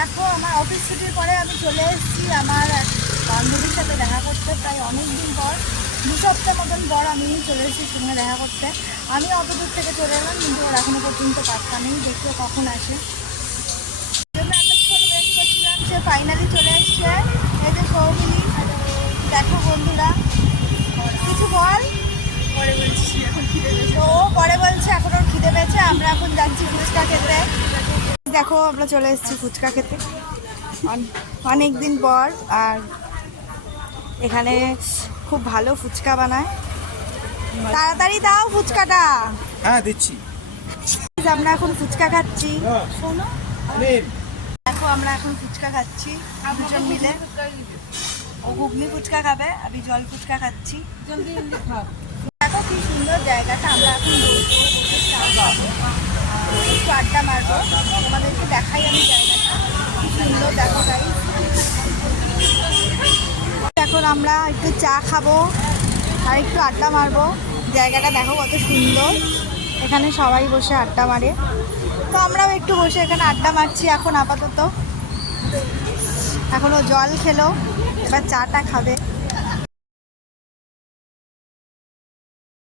দেখো আমার অফিস ছুটির পরে আমি চলে এসেছি আমার বান্ধবীর সাথে দেখা করতে। প্রায় অনেক দিন পর, 2 সপ্তাহ মতন পর আমি চলে এসেছি সঙ্গে দেখা করতে। আমি অত দূর থেকে চলে এলাম, কিন্তু ওর এখনো পর্যন্ত পাত্তা নেই, দেখো কখন আসে। জন্য এতক্ষণ ওয়েট করছিলাম, সে ফাইনালি চলে এসছে। এই যে সৌমিলি, দেখো বন্ধুরা, কিছু বল। পরে বলছি, এখন খিদে পেয়েছে। তো ও পরে বলছে এখন ওর খিদে পেয়েছে। আমরা এখন যাচ্ছি ফুচকা খেতে। দেখো আমরা চলে এসেছি ফুচকা খেতে অনেক দিন পর। আর এখানে খুব ভালো ফুচকা বানায়। তাড়াতাড়ি দাও ফুচকাটা। হ্যাঁ দিচ্ছি। আমরা এখন ফুচকা খাচ্ছি। শোনো, দেখো আমরা এখন ফুচকা খাচ্ছি দুজন মিলে। ও ঘুগনি ফুচকা খাবে, আমি জল ফুচকা খাচ্ছি। দেখো কি সুন্দর জায়গাটা। আমরা এখন একটু আড্ডা মারবো, তোমাদেরকে দেখাই আমি জায়গাটা কি সুন্দর। দেখো তাই এখন আমরা একটু চা খাবো আর একটু আড্ডা মারবো। জায়গাটা দেখো কত সুন্দর, এখানে সবাই বসে আড্ডা মারে। তো আমরাও একটু বসে এখানে আড্ডা মারছি এখন আপাতত। এখনও জল খেলো, এবার চাটা খাবে।